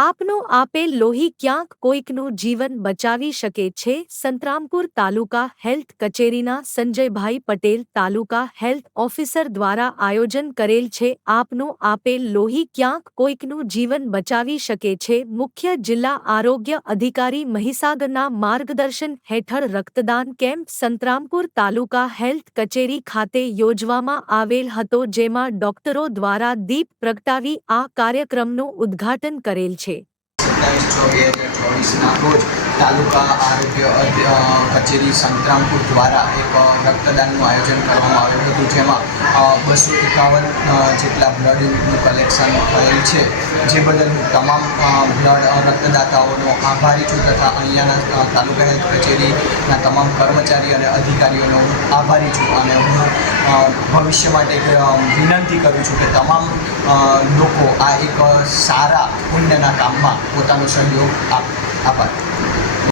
આપનું આપેલ લોહી ક્યાંક કોઈકનું જીવન બચાવી શકે છે. સંતરામપુર તાલુકા હેલ્થ કચેરીના સંજયભાઈ પટેલ તાલુકા હેલ્થ ઓફિસર દ્વારા આયોજન કરેલ છે. આપનું આપેલ લોહી ક્યાંક કોઈકનું જીવન બચાવી શકે છે. મુખ્ય જિલ્લા આરોગ્ય અધિકારી મહીસાગરના માર્ગદર્શન હેઠળ રક્તદાન કેમ્પ સંતરામપુર તાલુકા હેલ્થ કચેરી ખાતે યોજવામાં આવેલ હતો, જેમાં ડોક્ટરો દ્વારા દીપ પ્રગટાવી આ કાર્યક્રમનું ઉદ્ઘાટન કરેલ છે. 27/6/2024 રોજ તાલુકા આરોગ્ય કચેરી સંતરામપુર દ્વારા એક રક્તદાનનું આયોજન કરવામાં આવ્યું હતું, જેમાં 251 જેટલા બ્લડનું કલેક્શન થયેલ છે, જે બદલ હું તમામ રક્તદાતાઓનો આભારી છું તથા અહીંયાના તાલુકા હેલ્થ કચેરીના તમામ કર્મચારી અને અધિકારીઓનો હું આભારી છું. અને હું ભવિષ્ય માટે વિનંતી કરું છું કે તમામ લોકો આ એક સારા પુણ્યના કામમાં પોતાનો સહયોગ આપે. આભાર.